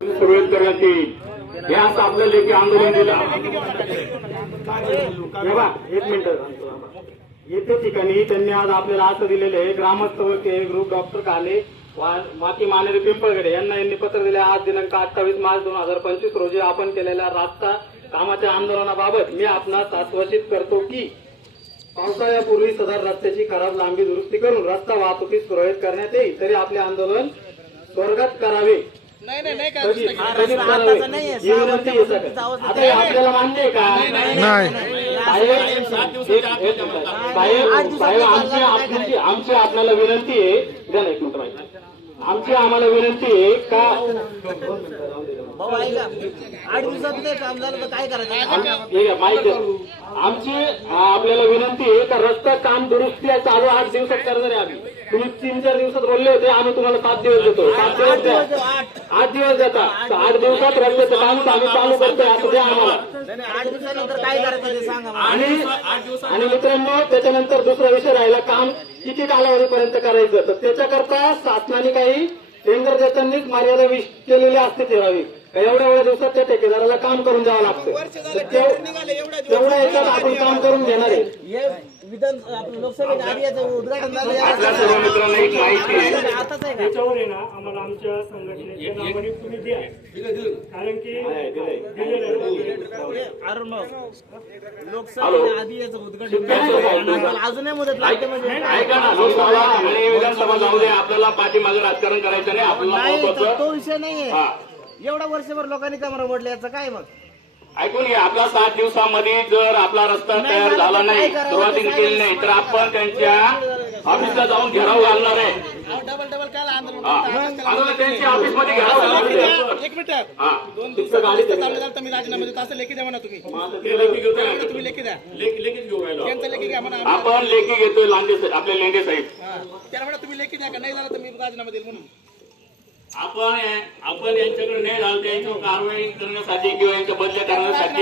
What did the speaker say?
सुरळीत करण्यात येईल हे असं आपलं लेखी आंदोलन दिलं. एक मिनिट येथे ठिकाणी त्यांनी आज आपल्याला असं दिलेलं आहे ग्रामस्थ व ग्रुप डॉक्टर काले वा- माती मानेरे पिंपळगडे यांना यांनी पत्र दिले आज दिनांक अठ्ठावीस मार्च दोन हजार पंचवीस रोजी आपण केलेल्या रास्ता कामाच्या आंदोलनाबाबत मी आपणास आश्वासित करतो की पावसाळ्यापूर्वी सदर रस्त्याची खराब लांबी दुरुस्ती करून रस्ता वाहतुकीत सुरळीत करण्यात येईल तरी आपले आंदोलन स्वर्गात करावे. नाही? ही हे आपल्याला मान्य आहे का? आमची आपली आमची आपल्याला विनंती आहे. द्या ना एक मिनिट माहिती आमची आम्हाला विनंती आहे का? आठ दिवसात नाही काय करायचं? हे. आमची आपल्याला विनंती आहे का रस्ता काम दुरुस्ती आहे चालू आठ दिवसात करणार आहे आम्ही. तुम्ही तीन चार दिवसात बोलले होते आम्ही तुम्हाला सात दिवस देतो. सात दिवस द्या. आठ दिवस देता तर आठ दिवसात रस्त्याचं काम आम्ही चालू करतोय असं द्या आम्हाला. आठ दिवसानंतर काय करायचं ते सांगा मला. आणि आणि मित्रांनो त्याच्यानंतर दुसरा विषय राहिला काम किती कालावधीपर्यंत करायचं? तर त्याच्याकरता शासनाने काही टेंडर देतानाच मर्यादा विश केलेली असते ठेवावी. का एवढ्या एवढ्या दिवसात त्या ठेकेदाराला काम करून द्यावं लागतं? तेवढ्या याच्यात आपण काम करून घेणार आहे. विधान उद्घाटन झालं. आपल्या सर्व मित्रांना एक माहिती आहे. त्याच्यावर ना? आम्हाला आमच्या संघटनेच्या नावाने तुम्ही द्या. कारण की दिलेलं आहे. अरुण भाऊ लोकसभेच्या आधी याचं उद्घाटन झालं. आणि आपल्याला अजूनही मुदत लागते म्हणजे ऐका ना लोकसभा आणि विधानसभा जाऊ दे. आपल्याला पाठीमागे राजकारण करायचं नाही आपल्याला नाही तो विषय नाहीये. हा. एवढा वर्षभर लोकांनी कमरा मोडले याचं काय मग? ऐकून घ्या आपला सात दिवसामध्ये जर आपला रस्ता तयार झाला नाही सुरुवातीने केली नाही तर आपण त्यांच्या ऑफिसला जाऊन घेराव घालणार आहे. डबल डबल काय आंदोलन त्यांच्या ऑफिसमध्ये घेराव घालणार. एक मिनिट. हा. दोन दिवसात चालू झालं तर मी राजीनामा देतो असं लेखी द्या म्हणा तुम्ही. तुम्ही लेखी द्या. लेखी- लेखीच घेऊ राहिलो. त्यांचं लेखी घ्या म्हणा आपण लेखी घेतोय लांडे साहेब आपले लेंडे साहेब. त्याला म्हणा तुम्ही लेखी द्या का? नाही झालं तर मी राजीनामा देईल म्हणून. आपण आपण यांच्याकडे नाही झालं त्यांच्यावर कारवाई करण्यासाठी किंवा यांच्या बदल्या करण्यासाठी